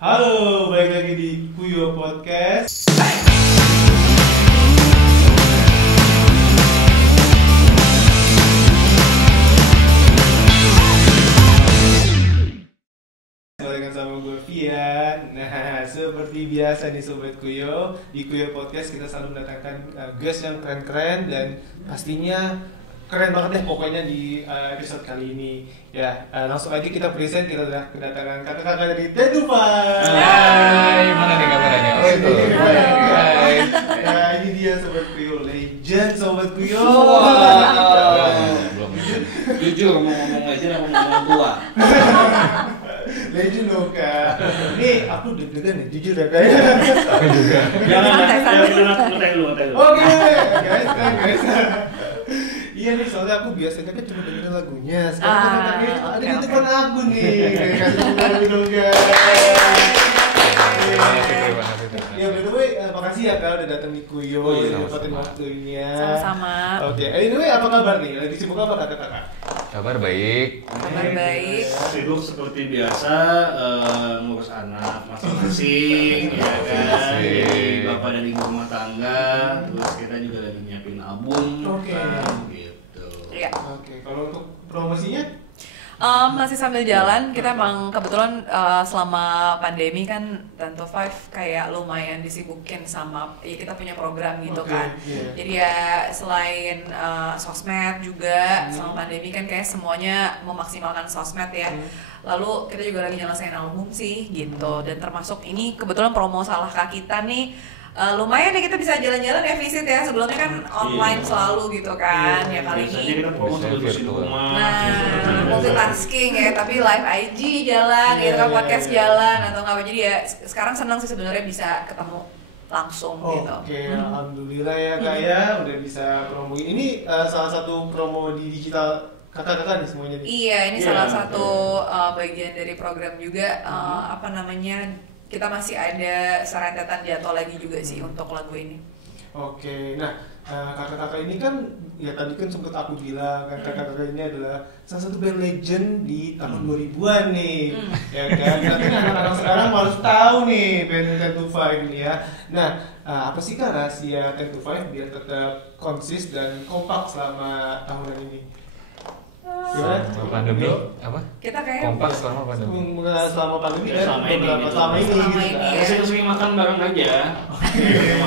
Halo, balik lagi di Kuyo Podcast. Balikan sama gue Vian. Nah, seperti biasa nih Sobat Kuyo, di Kuyo Podcast kita selalu mendatangkan guest yang keren-keren dan pastinya keren banget deh pokoknya di episode kali ini. Ya, langsung aja kita present, kita udah kedatangan kakak-kakak dari Tetufai. Hai, mana nih kameranya? Oh itu. Hai. Nah, ini dia Sobat Kuyo, legend Sobat Kuyo. Belum. Jujur mau ngomong aja sama ngomong tua. Legend loh kak. Nih aku deg-degan nih, jujur ya kak. Aku juga. Jangan ngetek dulu. Oke, guys. Iya nih, soalnya aku biasanya kan cuma dengerin lagunya. Sekarang ada di depan aku nih. Kasih tepuk dong guys. Ya, by the way, makasih ya kak udah datang di Kuyo, dapetin waktunya. Sama-sama. Oke, anyway apa kabar nih? Lagi sibuk apa kakak-kakak? Kabar baik. Kabar baik. Sibuk seperti biasa, ngurus anak masing-masing, ya kan. Jadi bapak dan ibu rumah tangga, terus kita juga lagi nyiapin album, Oke. gitu. Iya. Oke, kalau untuk promosinya? Masih sambil jalan, kita emang kebetulan selama pandemi kan Tanto Five kayak lumayan disibukin sama ya kita punya program gitu Oke, kan. iya. Jadi ya selain sosmed juga selama pandemi kan kayak semuanya memaksimalkan sosmed ya. Lalu kita juga lagi nyelesain album sih gitu, dan termasuk ini kebetulan promo salah kak kita nih. Lumayan ya kita bisa jalan-jalan ya, visit ya, sebelumnya kan online selalu gitu kan. Ya kali Biasanya ini kita promo sambil bersih di rumah. nah, multitasking ya, tapi live IG jalan, gitu kan, podcast jalan atau nggak, jadi ya sekarang senang sih sebenarnya bisa ketemu langsung gitu. Oke, alhamdulillah ya kak ya udah bisa promoin. Ini salah satu promo di digital kakak-kakak nih semuanya nih. Iya, ini Iya, salah satu bagian dari program juga, apa namanya, kita masih ada serentetan jadwal lagi juga sih untuk lagu ini. Oke, nah kakak-kakak ini kan ya tadi kan sempat aku bilang kan kakak-kakak ini adalah salah satu band legend di tahun 2000-an nih, ya kan? Nanti anak-anak sekarang harus tahu nih band Ten to Five ini ya. Nah, apa sih kak rahasia Ten to Five biar tetap konsis dan kompak selama tahunan ini? Gimana? Pandemi apa? Kita kayak Kompak selama pandemi. Selama pandemi kan? Selama ini gitu. Selama ini Selama gitu ini, kan? ya. Sering-sering makan bareng aja.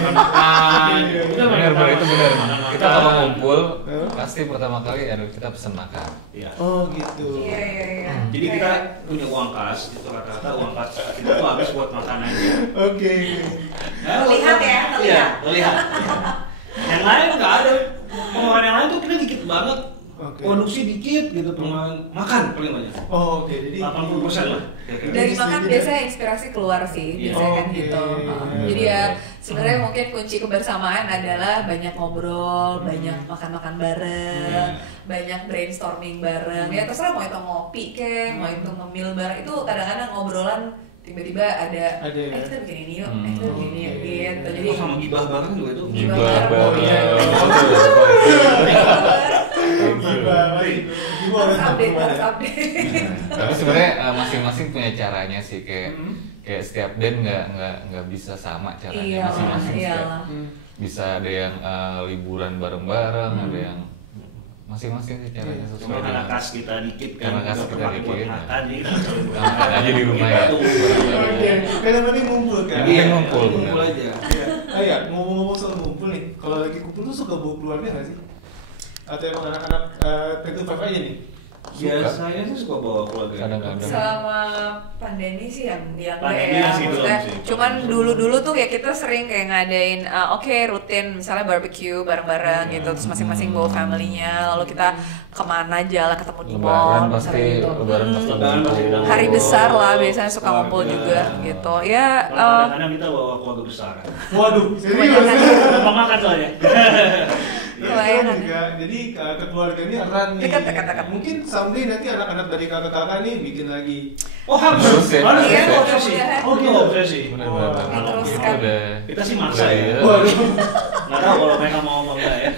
Makan. Benar, itu benar. Kita kalau ngumpul Hah? pasti pertama kali kita pesen makan. Iya. Oh gitu. Iya. Jadi kita punya uang kas, itu rata-rata uang kas kita tuh habis buat makan aja. Oke. Lihat ya, Iya, lihat. Yang lain nggak ada. Pengeluaran yang lain tuh kita dikit banget. Oke. Produksi dikit gitu, pengeluaran makan paling banyak. Oh, oke. Jadi 80% lah. Dari makan biasanya inspirasi keluar sih, biasanya kan Oke. gitu. Jadi ya sebenarnya mungkin kunci kebersamaan adalah banyak ngobrol, banyak makan-makan bareng, banyak brainstorming bareng. Ya terserah mau itu ngopi kek, mau itu ngemil bareng, itu kadang-kadang ngobrolan tiba-tiba ada ya? kita bikin ini yuk, kita bikin ini yuk gitu. Jadi Oh, sama gibah bareng juga itu. Gibah Gibah bareng. harus update. Tapi sebenarnya masing-masing punya caranya sih, kayak setiap band nggak bisa sama caranya Iya, masing-masing. iyalah. Bisa ada yang liburan bareng-bareng, ada yang masing-masing sih caranya sesuai. Cuma karena kas kita dikit kan, Karena kas nggak kita kepake buat dikit. makan, jadi kita Makan aja di rumah ya. Oke. Karena nanti ngumpul kan? Iya, ngumpul. Ngumpul aja. Iya, ngomong-ngomong soal ngumpul nih, kalau lagi kumpul tuh suka bawa keluarga nggak sih? Atau emang anak-anak Ten to Five aja nih? Biasanya sih suka bawa keluarga. Kadang-kadang. Selama pandemi sih yang Pandemi ya, sih belum maksudnya sih. cuman dulu ya kita sering kayak ngadain rutin misalnya barbecue bareng-bareng gitu, terus masing-masing bawa family-nya, lalu kita kemana jalan ketemu di mall Lebaran misalnya pasti gitu. Lebaran pasti Lebaran pasti ngumpul. kita Hari besar lah biasanya suka Keluarga. ngumpul juga gitu ya. Kadang-kadang kita bawa keluarga besar. Waduh, serius? Apa makan soalnya? Kebayangan. Juga. Jadi keluarga ini erat nih. Dekat. Mungkin someday nanti anak-anak dari kakak-kakak nih bikin lagi. Oh harus Ya. harus Iya, itu obsesi. mudah-mudahan. Oh gitu obsesi. Benar-benar. Kalau Diteruskan. Itu udah. kita sih maksa ya. Udah, Waduh. Nggak tahu kalau mereka mau apa enggak ya.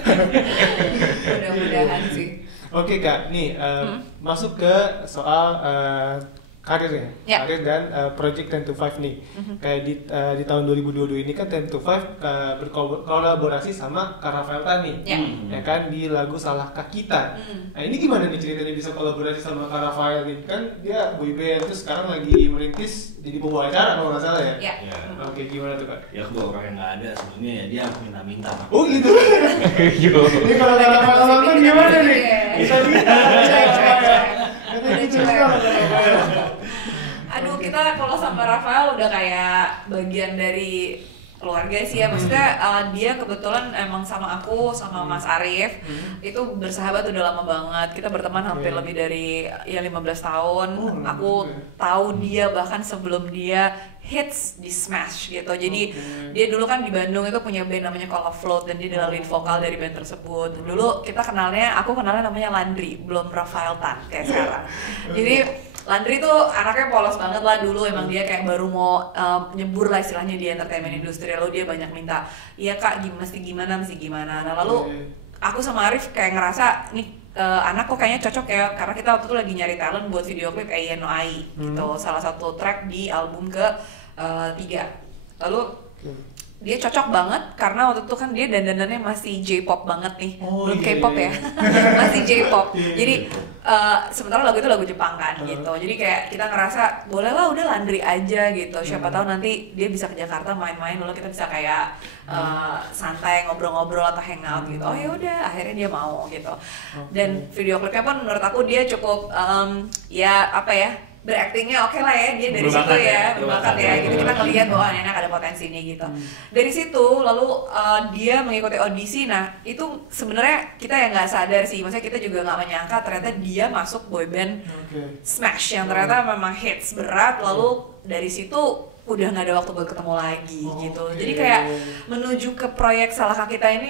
Mudah-mudahan sih. Oke kak, nih masuk ke soal karirnya, karir dan project 10 to 5 nih. Kayak di tahun 2022 ini kan 10 to 5 berkolaborasi sama Kak Rafael nih, ya kan, di lagu Salahkah Kita. Nah ini gimana nih ceritanya bisa kolaborasi sama Kak Rafael nih? Kan dia boyband, terus sekarang lagi merintis jadi pembawa acara kalau nggak salah ya? Ya. Oke, gimana tuh Kak? Ya aku orang yang nggak ada sebelumnya ya dia minta-minta. Oh gitu? Ini kalau Kak Rafael nonton gimana nih? Bisa Aduh, kita kalau sama Rafael udah kayak bagian dari keluarga sih ya, maksudnya dia kebetulan emang sama aku sama Mas Arif itu bersahabat udah lama banget, kita berteman hampir lebih dari 15 tahun. Aku tahu dia bahkan sebelum dia hits di Smash gitu, jadi dia dulu kan di Bandung itu punya band namanya Call of Float dan dia adalah lead vokal dari band tersebut. Dulu aku kenalnya namanya Landry, belum Rafael Tan kayak sekarang. Jadi Landry tuh anaknya polos banget lah dulu, emang dia kayak baru mau nyebur lah istilahnya di entertainment industry, lalu dia banyak minta, iya kak mesti gimana. Nah lalu aku sama Arif kayak ngerasa nih anak kok kayaknya cocok ya, karena kita waktu itu lagi nyari talent buat video klip AINOI gitu, salah satu track di album ke-3. Lalu dia cocok banget karena waktu itu kan dia dandanannya masih J-pop banget nih, belum K-pop ya, masih J-pop. Jadi sementara lagu itu lagu Jepang kan gitu. Jadi kayak kita ngerasa boleh lah udah Landry aja gitu. Siapa tahu nanti dia bisa ke Jakarta main-main, lalu kita bisa kayak santai ngobrol-ngobrol atau hangout gitu. Oh ya udah, akhirnya dia mau gitu. Dan video klipnya pun menurut aku dia cukup beraktingnya oke lah ya, dia dari situ ya, berbakat ya, gitu kita ngelihat bahwa anak ada potensi nih gitu. Dari situ lalu dia mengikuti audisi. Nah itu sebenarnya kita yang nggak sadar sih, maksudnya kita juga nggak menyangka ternyata dia masuk boyband Smash yang ternyata memang hits berat. Lalu dari situ udah nggak ada waktu buat ketemu lagi gitu. Jadi kayak menuju ke proyek Salahkah Kita ini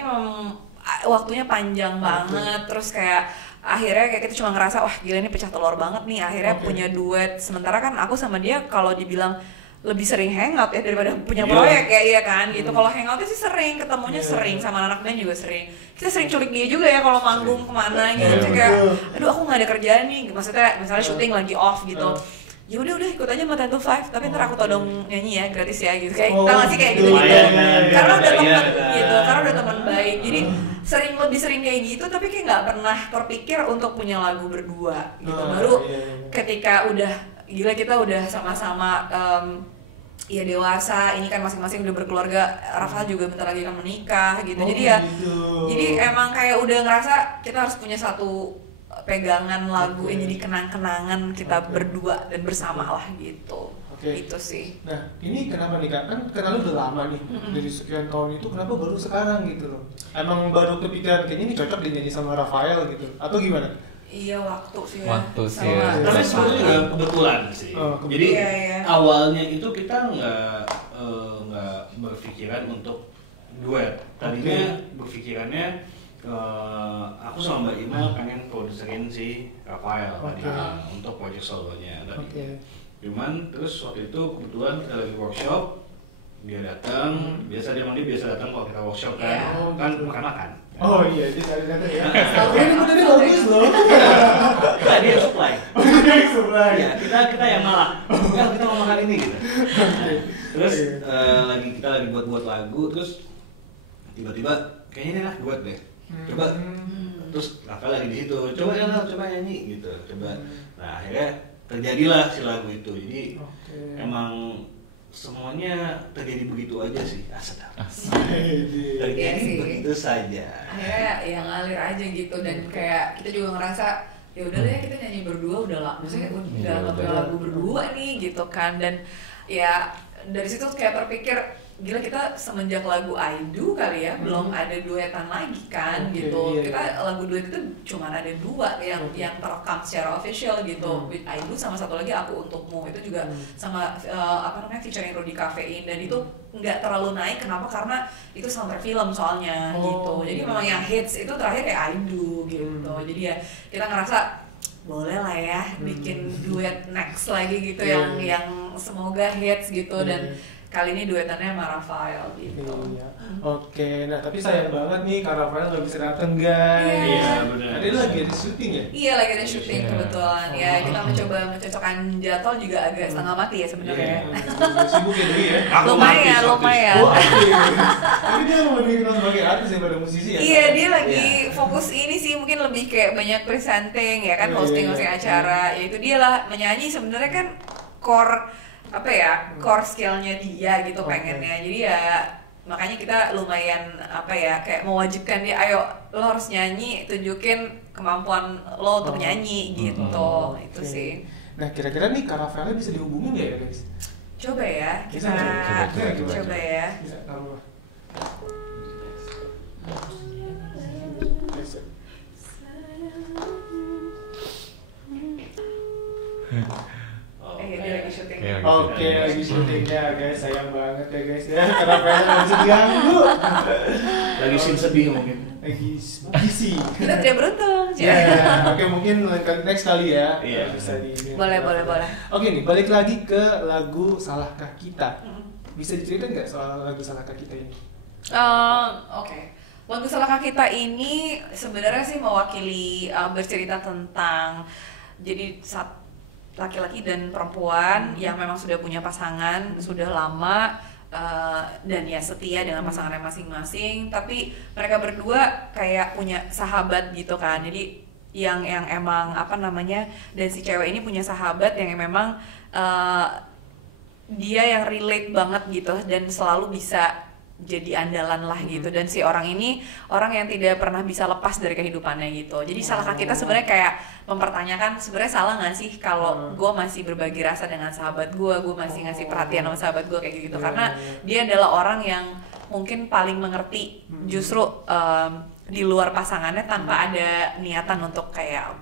waktunya panjang banget, terus kayak akhirnya kayak kita cuma ngerasa wah gila ini pecah telur banget nih, akhirnya punya duet. Sementara kan aku sama dia kalau dibilang lebih sering hangout ya daripada punya proyek ya, iya kan gitu. Kalau hangoutnya sih sering, ketemunya sering, sama anak band juga sering. Kita sering culik dia juga ya kalau manggung kemana gitu, kayak aduh aku nggak ada kerjaan nih, maksudnya misalnya syuting lagi off gitu. Ya udah ikut aja sama 10 to 5, tapi ntar aku todong nyanyi ya gratis ya gitu, kayak kita ngasih kayak gitu karena udah teman gitu, karena udah teman baik. Jadi lebih sering kayak gitu, tapi kayak nggak pernah terpikir untuk punya lagu berdua gitu. Baru ketika udah gila kita udah sama-sama ya dewasa, ini kan masing-masing udah berkeluarga, Rafael juga bentar lagi akan menikah gitu. Jadi emang kayak udah ngerasa kita harus punya satu pegangan lagu yang jadi kenang-kenangan kita berdua dan bersama lah gitu. Itu sih. Nah ini kenapa nih Kak, kan kenal udah lama nih, dari sekian tahun itu kenapa baru sekarang gitu loh? Emang baru kepikiran kayaknya ini cocok dinyanyi sama Rafael gitu, atau gimana? Iya waktu sih ya. Tapi sebenarnya juga kebetulan sih. Jadi awalnya itu kita nggak berpikiran untuk duet. Tadinya berpikirannya aku sama Mbak Ima pengen produserin si Rafael untuk project solonya tadinya. Cuman terus waktu itu kebetulan kita lagi workshop, dia datang, biasa datang kalau kita workshop kan, kan makan-makan. Oh iya, dia datang ya. Ini tadi bagus loh. Enggak, dia supply. Ya, kita yang malah. Ya, kita mau makan ini gitu. Terus kita lagi buat lagu, terus tiba-tiba kayaknya ini lah buat deh. Coba. Terus Rafael lagi di situ. Coba nyanyi gitu. Nah, akhirnya terjadilah si lagu itu. Jadi emang semuanya terjadi begitu aja sih. Terjadi begitu saja. Akhirnya ya ngalir aja gitu, dan kayak kita juga ngerasa ya udah deh kita nyanyi berdua udah lah, maksudnya udah punya lagu berdua nih gitu kan. Dan ya dari situ kayak terpikir gila kita semenjak lagu I Do kali ya belum ada duetan lagi kan gitu. Kita lagu duet itu cuma ada 2 yang terekam secara official gitu, with I Do sama satu lagi Aku Untukmu, itu juga sama featuring Rudy Caffeine, dan itu nggak terlalu naik. Kenapa? Karena itu soundtrack film soalnya gitu. Jadi memang yang hits itu terakhir kayak I Do gitu. Jadi ya kita ngerasa boleh lah ya bikin duet next lagi gitu yang semoga hits gitu. Dan kali ini duetannya sama Rafael gitu. Iya. Oke, nah tapi sayang banget nih Kak Rafael nggak bisa dateng guys. Iya benar. Tadi lagi ada syuting ya? Iya lagi ada syuting kebetulan ya, kita mencoba mencocokkan jadwal juga agak setengah mati ya sebenarnya. Sibuk ya Dewi ya? Lumayan. Oh tapi dia lebih dikenal sebagai artis daripada musisi ya? Iya dia lagi fokus ini sih, mungkin lebih kayak banyak presenting ya kan, hosting acara, ya itu dia lah. Menyanyi sebenarnya kan core skillnya dia gitu pengennya, jadi ya makanya kita lumayan kayak mewajibkan dia, ayo lo harus nyanyi, tunjukin kemampuan lo untuk nyanyi gitu. Itu sih. Nah kira-kira nih Kak Rafaelnya bisa dihubungin ya guys? Coba ya, kita coba ya. Bisa, taruh. Dia lagi syuting. Oke, lagi syuting ya guys, sayang banget ya guys ya. Kak Rafael nggak bisa diganggu. Lagi sedih mungkin. Lagi busy. Kita tidak beruntung. Oke, mungkin next kali ya. Iya. Bisa Boleh. Oke nih, balik lagi ke lagu Salahkah Kita. Bisa diceritain nggak soal lagu Salahkah Kita ini? Oke. Lagu Salahkah Kita ini sebenarnya sih mewakili bercerita tentang jadi laki-laki dan perempuan yang memang sudah punya pasangan sudah lama dan ya setia dengan pasangannya masing-masing, tapi mereka berdua kayak punya sahabat gitu kan. Jadi yang emang dan si cewek ini punya sahabat yang memang dia yang relate banget gitu dan selalu bisa jadi andalan lah gitu, dan si orang ini orang yang tidak pernah bisa lepas dari kehidupannya gitu. Jadi Salahkah Kita sebenarnya kayak mempertanyakan sebenarnya salah nggak sih kalau gue masih berbagi rasa dengan sahabat gue masih ngasih perhatian sama sahabat gue kayak gitu, karena dia adalah orang yang mungkin paling mengerti justru di luar pasangannya tanpa ada niatan untuk kayak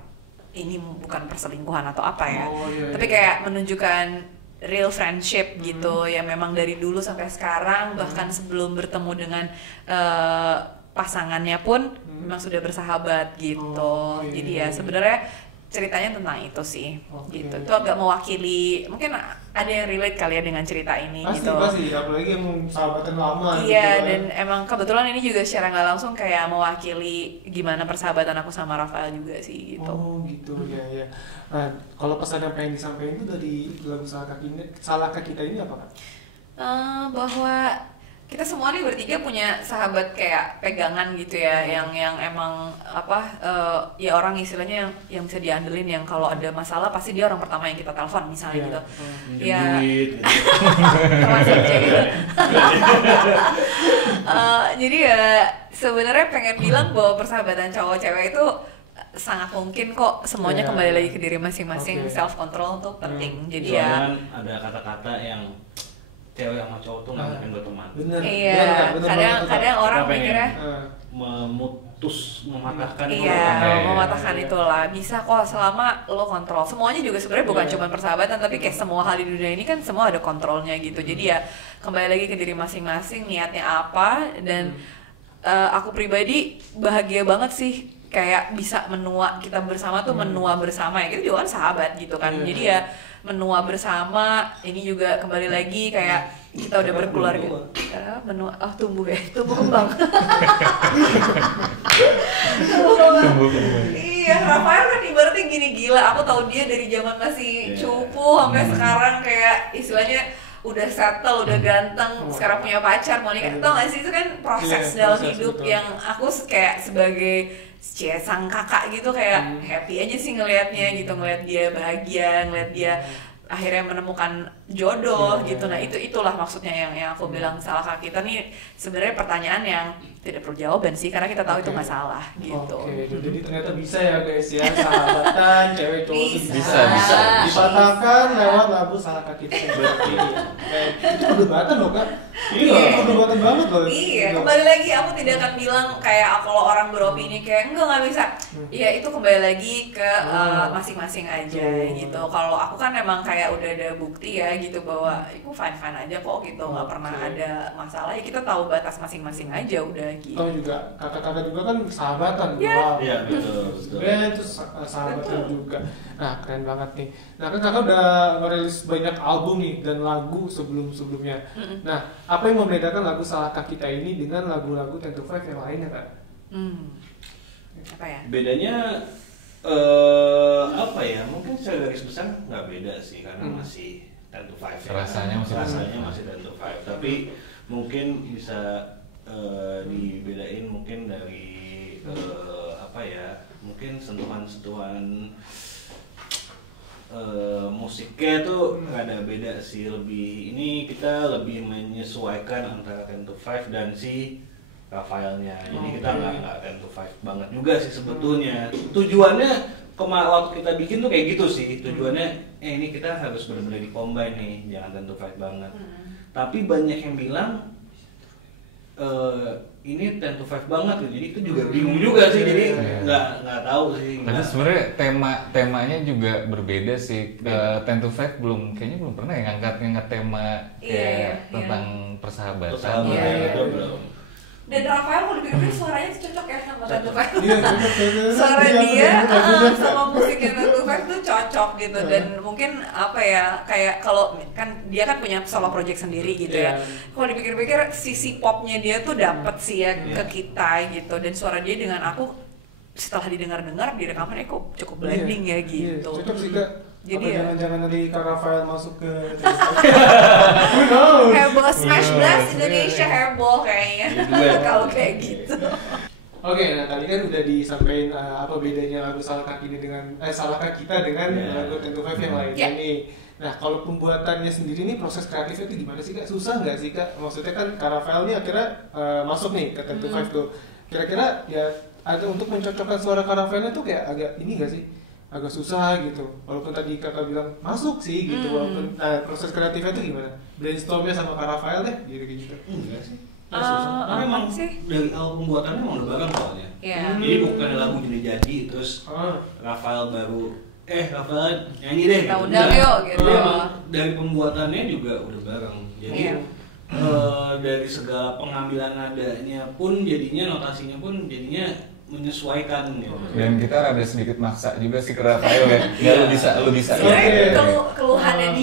ini bukan perselingkuhan atau apa ya, tapi kayak menunjukkan real friendship gitu ya, memang dari dulu sampai sekarang, bahkan sebelum bertemu dengan pasangannya pun memang sudah bersahabat gitu. Jadi ya sebenarnya ceritanya tentang itu sih, gitu. Itu agak mewakili, mungkin ada yang relate kali ya dengan cerita ini gitu. Pasti, apalagi yang sahabatan lama. Iya, dan emang kebetulan ini juga secara nggak langsung kayak mewakili gimana persahabatan aku sama Rafael juga sih gitu. Oh gitu, ya. Nah, kalau pesan yang pengen disampaikan itu dari lagu Salahkah Kita ini apa Kak? Bahwa kita semua nih bertiga punya sahabat kayak pegangan gitu ya, yang emang ya orang istilahnya yang bisa diandelin, yang kalau ada masalah pasti dia orang pertama yang kita telepon misalnya gitu. Ya. Termasuk gitu. Jadi ya sebenarnya pengen bilang bahwa persahabatan cowok cewek itu sangat mungkin kok, semuanya kembali lagi ke diri masing-masing. Self control tuh penting. Jadi ya ada kata-kata yang cewek sama cowok tuh nggak mungkin berteman. Bener. Iya. Kadang orang mikirnya mematahkan mematahkan itulah bisa kok selama lo kontrol. Semuanya juga sebenarnya bukan cuma persahabatan, tapi kayak semua hal di dunia ini kan semua ada kontrolnya gitu. Jadi ya kembali lagi ke diri masing-masing, niatnya apa. Dan aku pribadi bahagia banget sih kayak bisa menua, kita bersama tuh menua bersama ya, kita juga kan sahabat gitu kan. Jadi ya menua bersama, ini juga kembali lagi kayak kita udah berkeluarga. Menua, tumbuh kembang. Iya, Rafael kan ibaratnya gini, gila. Aku tahu dia dari zaman masih cupu sampai sekarang kayak istilahnya udah settle, udah ganteng, sekarang punya pacar, mau nikah. Tau gak sih, itu kan proses dalam hidup yang aku kayak sebagai sang kakak gitu kayak happy aja sih ngelihatnya gitu, ngelihat dia bahagia, ngelihat dia akhirnya menemukan jodoh gitu. Nah itulah maksudnya yang aku bilang Salahkah Kita nih sebenarnya pertanyaan yang tidak perlu jawaban sih, karena kita tahu itu nggak salah gitu. Jadi ternyata bisa ya guys ya, sahabatan cewek cowok bisa dipatahkan lewat lagu Salahkah Kita. Berarti itu perdebatan loh Kak. Iya, perdebatan banget loh. Iya, kembali lagi aku tidak akan bilang kayak kalau orang beropini kayak nggak bisa. Iya, itu kembali lagi ke masing-masing aja gitu. Kalau aku kan emang kayak udah ada bukti ya gitu bahwa itu fine aja kok gitu, nggak pernah ada masalah. Ya kita tahu batas masing-masing aja udah gitu. Tahu juga kakak-kakak juga kan sahabatan. Iya, betul. Itu sahabatan juga. Nah, keren banget nih. Nah, kan kakak udah merilis banyak album nih dan lagu sebelumnya. Nah, apa yang membedakan lagu Salahkah Kita ini dengan lagu-lagu 10 to 5 yang lainnya, Kak? Apa ya? Bedanya apa ya? Mungkin secara garis besar nggak beda sih karena masih 10 to 5 ya. Rasanya masih 10 to 5. Tapi mungkin bisa dibedain mungkin dari apa ya? Mungkin sentuhan-sentuhan musiknya tuh ada beda sih, lebih kita lebih menyesuaikan antara 10 to 5 dan si Rafaelnya. Jadi kita nggak 10 to 5 banget juga sih sebetulnya. Tujuannya waktu kita bikin tuh kayak gitu sih. Tujuannya ini kita harus benar-benar di-combine nih, jangan 10 to 5 banget. Tapi banyak yang bilang ini 10 to 5 banget gitu. Jadi itu juga bingung juga sih. Jadi nggak tahu sih. Karena sebenarnya temanya juga berbeda sih. 10 to 5 kayaknya belum pernah ya ngangkat tema kayak tentang persahabatan. Belum. Dan Rafael kalau dipikir suaranya cocok ya sama 10 to 5. Iya, Suara dia sama musiknya 10 to 5 tuh cocok gitu. Dan mungkin apa ya, kayak kalau kan dia kan punya solo project sendiri gitu ya. Kalau dipikir-pikir sisi popnya dia tuh dapet sih ya ke kita gitu. Dan suara dia dengan aku setelah didengar-dengar di rekaman kok cukup blending ya gitu. Cocok sih, Kak. Jadi ya jangan nanti Kak Rafael masuk ke heboh Smash Blast Indonesia heboh kayaknya kalau kayak gitu. Oke, nah tadi kan udah disampaikan apa bedanya lagu Salahkah Kita dengan lagu 10 to 5 yang lainnya nih. Nah, kalau pembuatannya sendiri nih proses kreatifnya itu gimana sih, Kak? Susah nggak sih, Kak? Maksudnya kan Kak Rafael nih akhirnya masuk nih ke 10 to 5 tuh. Kira-kira ya ada untuk mencocokkan suara Kak Rafaelnya tuh kayak agak ini nggak sih? Agak susah gitu, walaupun tadi kakak bilang masuk sih gitu, walaupun proses kreatifnya itu gimana? Brainstormnya sama Kak Rafael deh, gitu. Enggak sih, susah. Tapi emang dari awal pembuatannya emang udah bareng soalnya. Jadi bukan lagu jadi terus Rafael baru Rafael nyanyi deh. Kita undang yuk gitu. Dari pembuatannya juga udah bareng. Jadi dari segala pengambilan nadanya pun jadinya notasinya pun jadinya menyesuaikan gitu. Dan kita ada sedikit maksa juga sih ke Rafael ya. Ya lu bisa. Sebenarnya keluhannya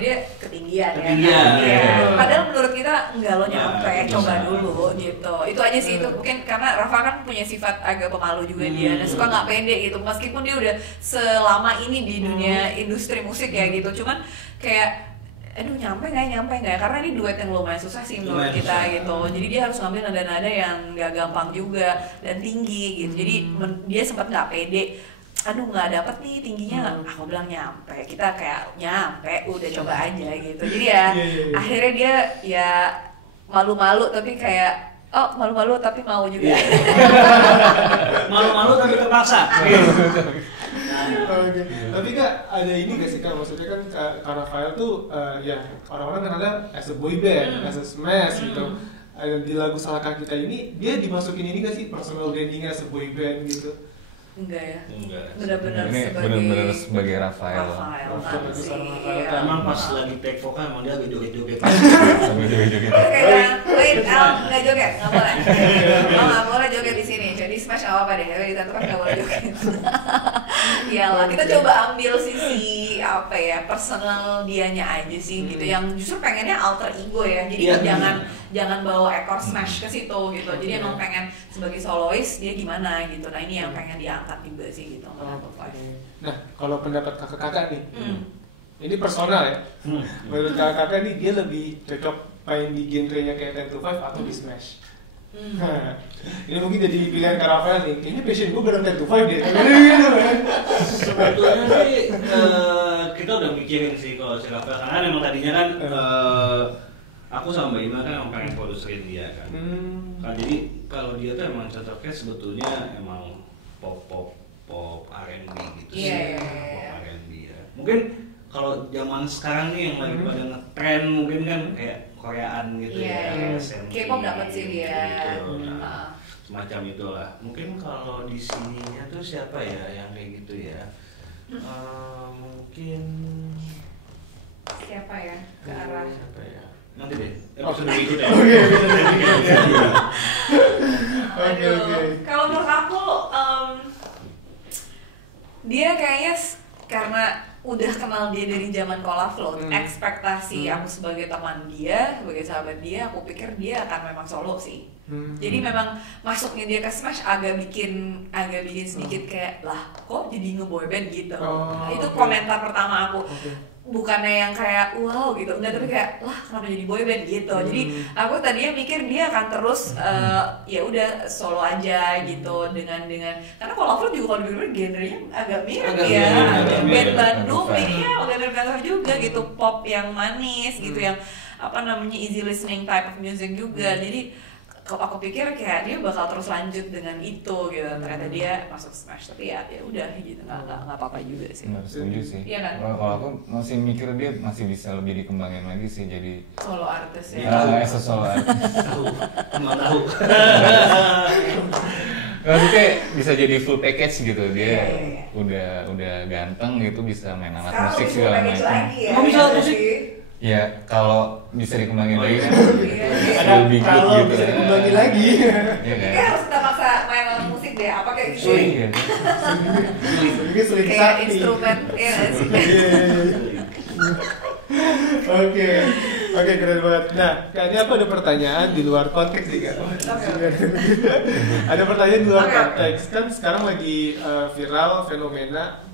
dia ketinggian ya. Padahal menurut kita enggak, lo nyampe, coba dulu gitu. Itu aja sih, itu mungkin karena Rafa kan punya sifat agak pemalu juga dia, dan suka nggak pede gitu. Meskipun dia udah selama ini di dunia industri musik ya gitu, cuman kayak nyampe nggak karena ini duet yang lumayan susah sih menurut kita gitu. Jadi dia harus ngambil nada-nada yang nggak gampang juga dan tinggi gitu. Jadi dia sempat nggak pede, nggak dapet nih tingginya. Aku bilang nyampe, kita kayak nyampe, udah coba aja gitu. Jadi ya akhirnya dia ya malu-malu tapi kayak malu-malu tapi mau juga. Malu-malu tapi terpaksa. Oke. Tapi Kak, ada ini gak sih, Kak? Maksudnya kan Kak Rafael tuh ya orang-orang kenalnya as a boy band, as a smash gitu. Di lagu Salahkah Kita ini dia dimasukin ini gak sih personal brandingnya as a boy band gitu? Enggak ya. Benar-benar sebagai Rafael. Emang pas lagi take vokal emang dia agak joget-joget. Nggak joget, nggak boleh. Nggak boleh joget di sini. Jadi smash nggak apa-apa deh. Di satu kan nggak boleh joget. Iyalah, kita coba ambil sisi apa ya, personal dianya aja sih gitu. Yang justru pengennya alter ego ya. Jadi jangan bawa ekor smash ke situ gitu. Jadi emang pengen sebagai solois dia gimana gitu. Nah ini yang pengen diangkat juga sih gitu. Nah kalau pendapat kakak-kakak nih, ini personal ya. Menurut kakak-kakak nih dia lebih cocok main di genrenya kayak 10 to 5 atau di smash? Nah, ini mungkin jadi pilihan Kak Rafael nih. Kayaknya passion gue bareng 10 to 5 deh. Sebetulnya sih kita udah mikirin sih kalau si Rafael, karena emang tadinya kan aku sama Mbak Ima kan emang pengen produserin dia kan. Nah, jadi kalau dia tuh emang cocoknya sebetulnya emang pop R&B gitu sih. Pop R&B ya. Mungkin kalau zaman sekarang nih yang lagi pada ngetren mungkin kan kayak Koreaan gitu ya, K-pop dapat sih dia. Gitu. Nah, semacam itulah. Mungkin kalau di sininya tuh siapa ya yang kayak gitu ya? Mungkin siapa ya ke arah? Siapa ya? Nanti deh. Episode berikutnya. Oke. Kalau menurut aku dia kayaknya karena udah kenal dia dari zaman Kolaflow, ekspektasi aku sebagai teman dia, sebagai sahabat dia, aku pikir dia akan memang solo sih. Jadi memang masuknya dia ke Smash agak bikin sedikit kayak lah kok jadi ngeboyband gitu. Itu komentar pertama aku. Bukannya yang kayak wow gitu, enggak, tapi kayak lah kenapa jadi boyband gitu. Jadi aku tadinya mikir dia akan terus ya udah solo aja gitu dengan karena Kolaflow juga kalau dipikir genrenya agak mirip ya, band Bandung ini ya agak mirip juga gitu, pop yang manis gitu, yang apa namanya easy listening type of music juga. Jadi aku pikir kayak dia bakal terus lanjut dengan itu gitu, ternyata dia masuk Smash, tapi ya udah gitu, nggak apa-apa juga sih. Nggak setuju sih. Iya kan? Kalau aku masih mikir dia masih bisa lebih dikembangin lagi sih jadi solo artis ya. As a solo artis. Tahu. Maksudnya bisa jadi full package gitu, dia Iya. udah ganteng gitu, bisa main alat Sekarang musik lebih segala package macam. lagi ya. Emang bisa alat musik? Ya kalau bisa dikembangin lagi kan Ada lebih good kalau gitu. bisa dikembangin lagi. Iya Kayak kan? harus kita paksa main alat musik deh, apa kayak gitu. Iya. Ini seling Kayak sakti. instrumen, ya nggak sih? Oke, keren banget. Nah, kayaknya aku ada pertanyaan di luar konteks sih, Kak. Ada pertanyaan di luar konteks. Kan sekarang lagi viral fenomena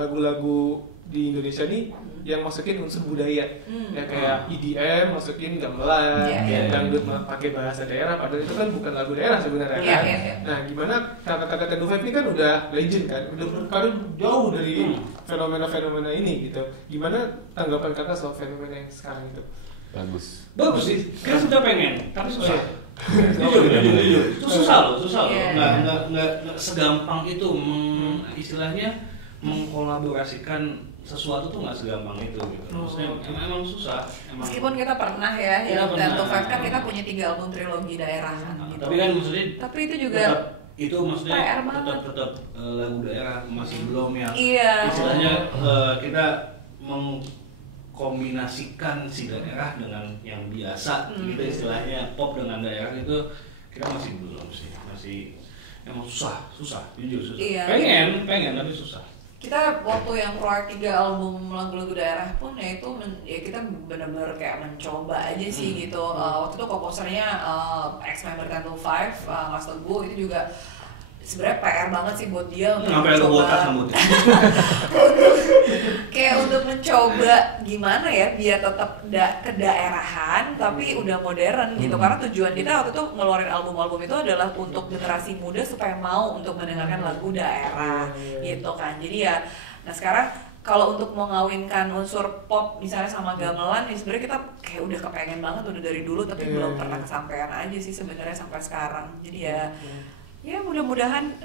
lagu-lagu di Indonesia nih yang masukin unsur budaya, ya kayak EDM masukin gamelan, dangdut pakai bahasa daerah, padahal itu kan bukan lagu daerah sebenarnya kan. Nah, gimana kakak-kakak Ten to Five ini kan udah legend kan, udah berkarir jauh dari fenomena-fenomena ini gitu. Gimana tanggapan kakak soal fenomena yang sekarang itu? Bagus sih, kita sudah pengen, tapi susah. Itu susah loh. Nggak segampang itu istilahnya mengkolaborasikan sesuatu tuh nggak segampang itu gitu. Maksudnya emang susah. Meskipun kita pernah ya, Ten to Five kan kita punya 3 album trilogi daerah kan gitu. Tapi kan maksudnya itu juga itu maksudnya PR banget. tetap lagu daerah masih belum yang Iya. istilahnya kita mengkombinasikan si daerah dengan yang biasa gitu, istilahnya pop dengan daerah itu kita masih belum sih, masih emang susah jujur susah. Iya. pengen tapi susah. Kita waktu yang keluar 3 album lagu-lagu daerah pun ya itu kita benar-benar kayak mencoba aja sih gitu. Waktu itu komposernya ex-member Ten to Five, Mas Teguh, itu juga sebenarnya PR banget sih buat dia untuk mencoba kayak untuk mencoba gimana ya biar tetap kedaerahan tapi udah modern gitu, karena tujuan kita waktu itu ngeluarin album-album itu adalah untuk generasi muda supaya mau untuk mendengarkan lagu daerah gitu kan. Jadi ya nah sekarang kalau untuk mau ngawinkan unsur pop misalnya sama gamelan ya sebenarnya kita kayak udah kepengen banget udah dari dulu tapi belum pernah kesampaian aja sih sebenarnya sampai sekarang. Jadi ya mudah-mudahan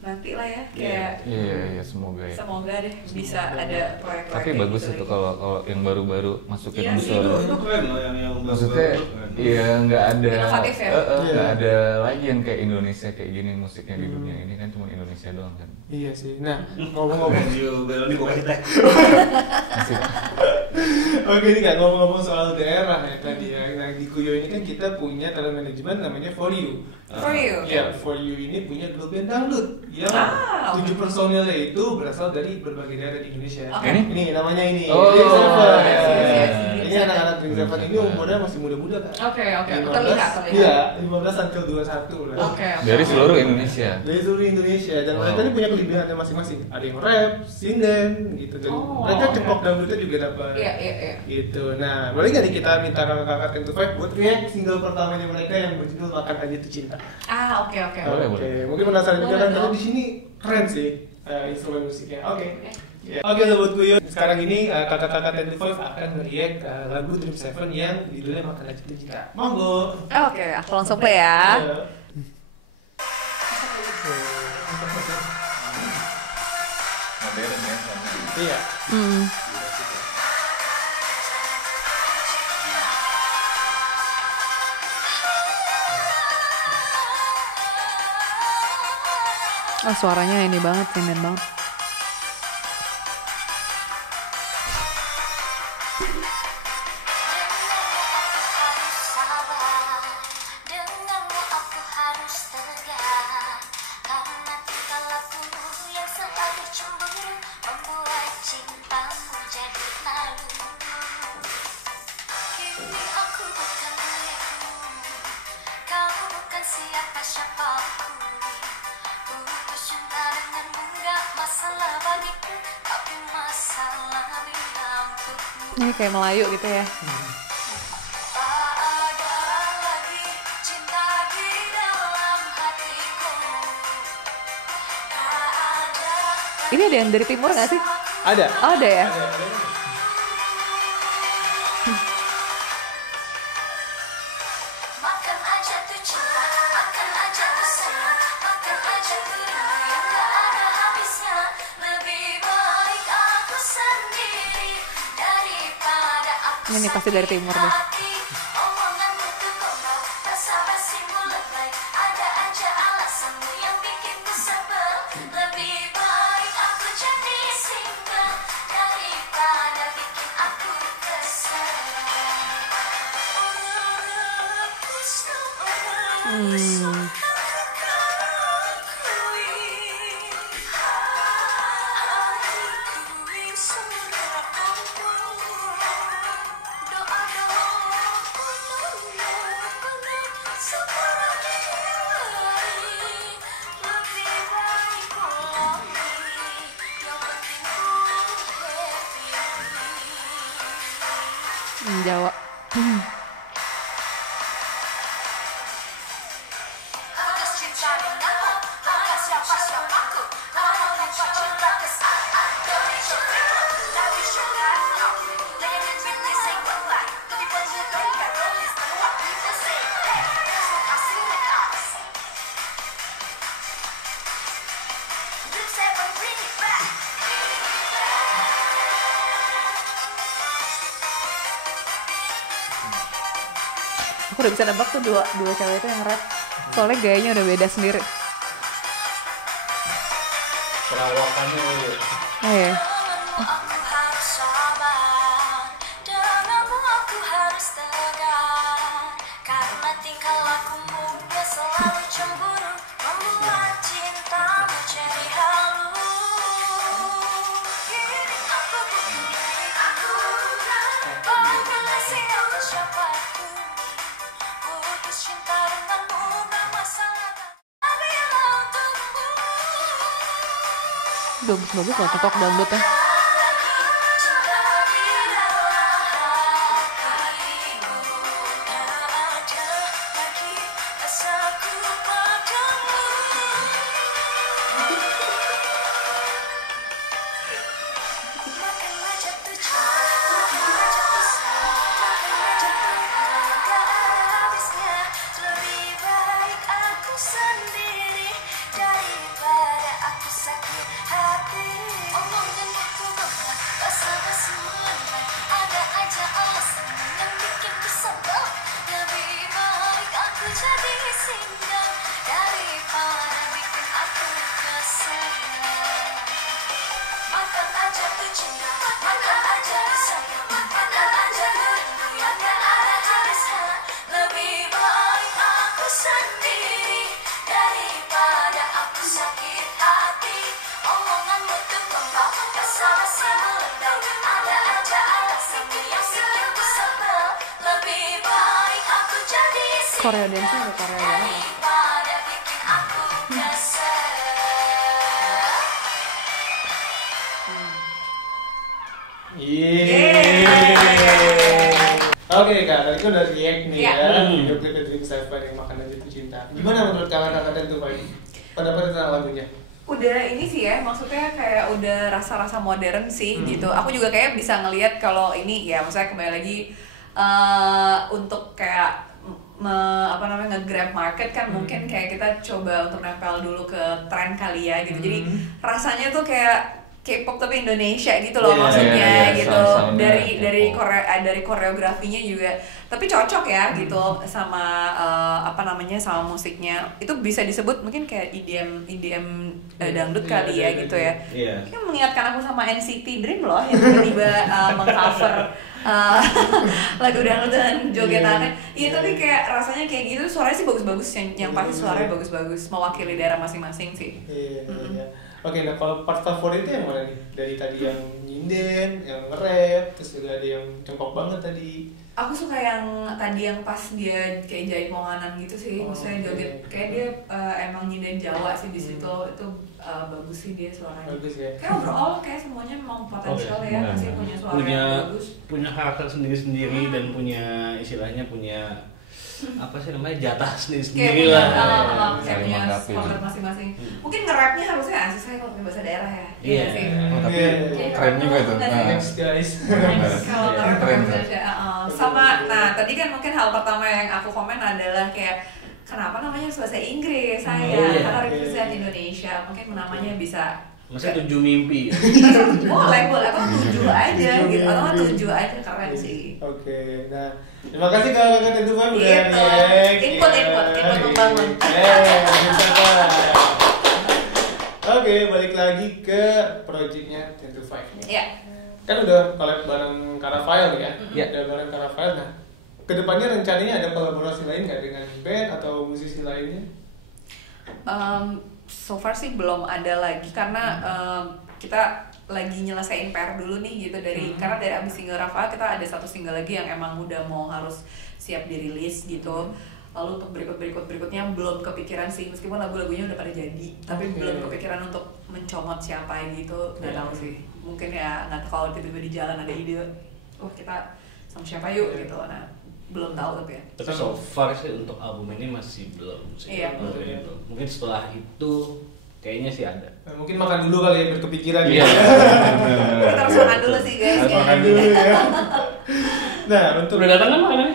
nanti lah ya kayak iya semoga ya. Semoga deh bisa ada proyek-proyek. Tapi bagus gitu itu kalau yang baru-baru masukin unsur. Itu keren loh yang maksudnya iya nggak ada inovatif ya. Nggak ada lagi yang kayak Indonesia kayak gini musiknya di dunia ini kan cuma Indonesia doang kan. Iya sih. Nah, ngomong-ngomong Oke nih Kak, ngomong-ngomong soal daerah ya tadi ya. Nah, di Kuyo ini kan kita punya talent management namanya For You. Ya, For You ini punya grup band dangdut yang 7 personilnya itu berasal dari berbagai daerah di Indonesia. Ini namanya ini. Dream Seven. Ini anak-anak Dream Seven ini umurnya masih muda-muda kan. Oke. Terlihat. Iya, 15 sampai 21 lah. Dari seluruh Indonesia. Dari seluruh Indonesia dan mereka ini punya kelebihannya masing-masing. Ada yang rap, sinden gitu dan mereka cepok dangdutnya juga dapat. Iya. Gitu. Nah, boleh nggak nih kita minta kakak-kakak Ten to Five buat react single pertamanya mereka yang berjudul Makan Aja Tuh Cinta. Oke. Boleh. Mungkin penasaran juga kan karena di sini keren sih instrumen musiknya. Oke, Sobat Kuyo. Sekarang ini kakak-kakak Ten to Five akan nge-react lagu Dream Seven yang judulnya Makan Aja Tuh Cinta. Monggo. Oke, aku langsung play ya. Modern ya. Iya. Oh, suaranya ini banget, keren banget. Ini kayak Melayu gitu ya. Ini ada yang dari timur nggak sih? Ada. Oh, ada ya? Ini pasti dari timur deh. Jawa. Aku udah bisa nebak tuh dua cewek itu yang rap. Soalnya gayanya udah beda sendiri. Perawakannya ya. Oh ya. Bagus lah, cocok dangdut ya. Korea dance ada Korea banget. Oke kak, tadi kan udah react nih ya video klip Dream Seven yang Makanan Jatuh Cinta. Gimana menurut kakak-kakak itu Pak? Pendapat tentang lagunya? Udah ini sih ya, maksudnya kayak udah rasa-rasa modern sih gitu. Aku juga kayak bisa ngelihat kalau ini ya, maksudnya kembali lagi untuk kayak nge-grab market kan mungkin kayak kita coba untuk nempel dulu ke tren kali ya gitu. Jadi rasanya tuh kayak K-pop tapi Indonesia gitu loh maksudnya gitu. Dari koreografinya juga. Tapi cocok ya gitu sama sama musiknya. Itu bisa disebut mungkin kayak EDM dangdut kali ya gitu ya. Ini kan mengingatkan aku sama NCT Dream loh yang tiba-tiba mengcover lagu dangdut dan jogetannya. Iya tapi kayak rasanya kayak gitu, suaranya sih bagus-bagus, yang pasti suaranya bagus-bagus, mewakili daerah masing-masing sih. Iya. Oke, nah kalau part favoritnya yang mana nih? Dari tadi yang nyinden, yang nge-rap, terus juga ada yang cengkok banget tadi. Aku suka yang tadi yang pas dia kayak jahit monganan gitu sih, maksudnya joget kayak dia emang nyinden Jawa sih di situ. Itu bagus sih dia suaranya. Bagus ya. Kayak overall kayak semuanya memang potensial ya, masih punya suara yang bagus. Punya karakter sendiri-sendiri dan punya istilahnya punya apa sih namanya, jatah sendiri-sendiri lah. Kayak punya kontrak masing-masing. Mungkin nge-rapnya harusnya asli saya kalau punya bahasa daerah ya. Iya sih. Tapi keren juga tuh. Thanks guys. Kalau nge-rap sama, nah tadi kan mungkin hal pertama yang aku komen adalah kayak kenapa namanya harus bahasa Inggris karena represent Indonesia, mungkin namanya bisa maksudnya 7 mimpi. boleh atau 7 aja gitu, atau 7 aja keren sih. Oke, nah terima kasih Kakak Tentu5 udah input membangun. Oke, balik lagi ke projectnya Tentu5 nih. Iya. Kan udah collab bareng Caravile ya? Iya. Udah bareng Caravile. Nah, kedepannya rencananya ada kolaborasi lain nggak dengan band atau musisi lainnya? So far sih belum ada lagi karena kita lagi nyelesain PR dulu nih gitu karena dari abis single Rafa kita ada 1 single lagi yang emang udah mau harus siap dirilis gitu. Lalu untuk berikutnya belum kepikiran sih, meskipun lagu-lagunya udah pada jadi, tapi belum kepikiran untuk mencomot siapa gitu, nggak tahu sih. Mungkin ya nggak tahu kalau tiba-tiba di jalan ada ide, kita sama siapa yuk gitu. Nah belum tahu tapi ya. Tapi so far sih untuk album ini masih belum sih. Iya. Mungkin setelah itu kayaknya sih ada. Mungkin makan dulu kali ya berkepikiran. Iya. Kita harus makan dulu sih guys. Makan dulu ya. Nah untuk Udah datang kan makanannya?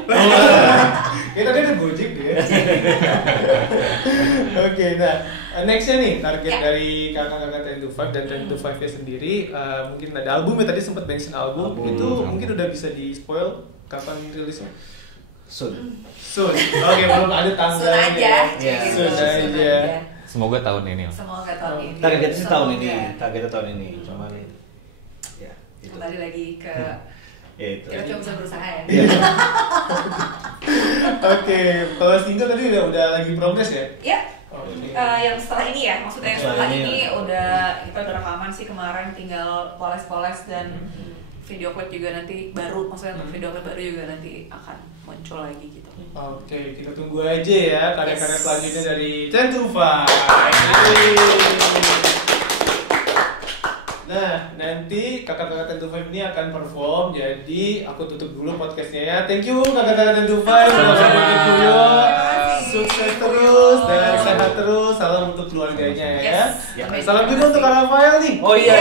Ya tadi ada Gojek deh. Oke, nah nextnya nih target dari kakak-kakak Tentu5 dan Tentu5 sendiri, mungkin ada album ya, tadi sempat mention album itu mungkin udah bisa di spoil kapan rilisnya? Soon. Oke, belum ada tanggalnya. Soon aja. Semoga tahun ini. Semoga tahun ini. Targetnya sih tahun ini. Cuman ya itu. Kembali lagi ke itu. kita coba bisa berusaha ya. Oke, kalau single tadi udah lagi progres ya? Iya. Yang setelah ini ya, maksudnya yang setelah ini kita udah rekaman sih kemarin, tinggal poles-poles dan video klip juga nanti baru, maksudnya untuk video klip baru juga nanti akan muncul lagi gitu. Oke, kita tunggu aja ya karya-karya selanjutnya dari Tentu5. Nah, nanti kakak-kakak Tentu5 ini akan perform, jadi aku tutup dulu podcastnya ya. Thank you kakak-kakak Tentu5, sama-sama Kuyo. Sukses terus dan sehat terus. Salam untuk keluarganya ya. Salam juga untuk Caravile nih. Oh iya.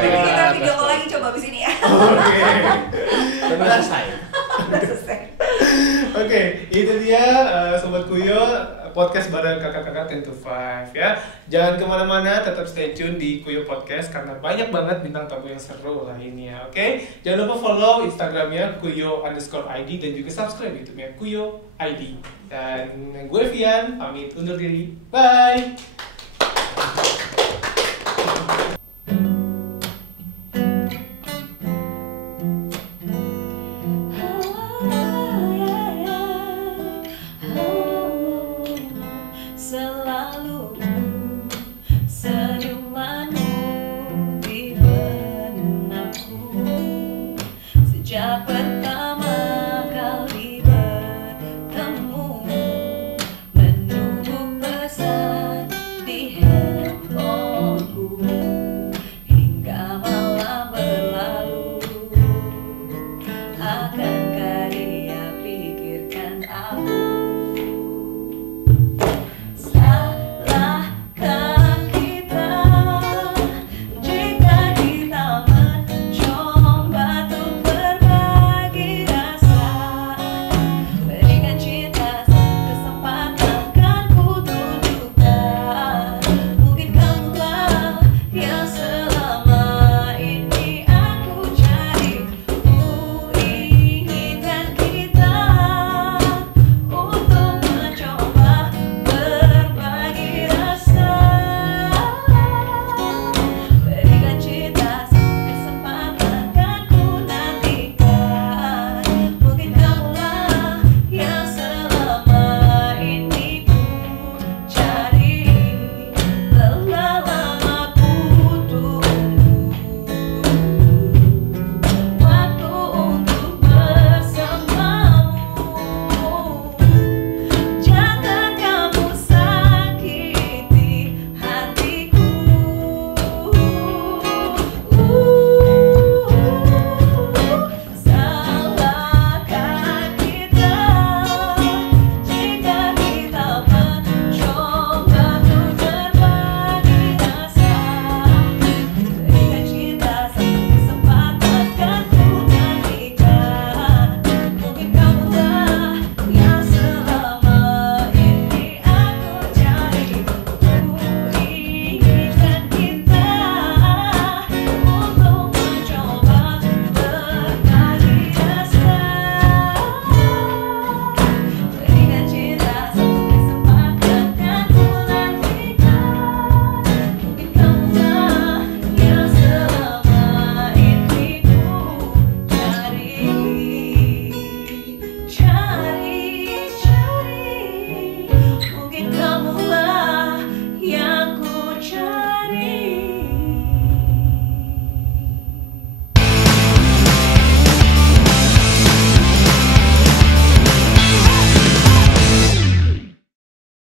Kita video call lagi coba abis ini ya. Oke. Udah selesai. Oke, itu dia Sobat Kuyo, podcast bareng kakak-kakak Tentu5 ya. Jangan kemana-mana, tetap stay tune di Kuyo Podcast karena banyak banget bintang tamu yang seru lainnya. Oke, jangan lupa follow Instagramnya Kuyo_ID dan juga subscribe YouTube-nya Kuyo ID. Dan gue Vian, pamit undur diri. Bye.